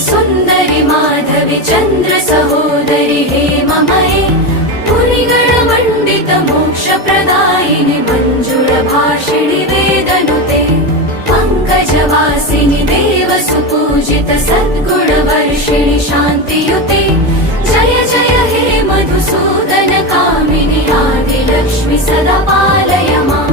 सुन्दरि माधवि चन्द्र सहोदरि हेममये मुनिगणमण्डित मोक्षप्रदायिनि मञ्जुळभाषिणि वेदनुते पङ्कजवासिनि देवसुपूजित सद्गुणवर्षिणि शान्तियुते जय जय हे मधुसूदन कामिनि आदिलक्ष्मि सदा पालय माम्।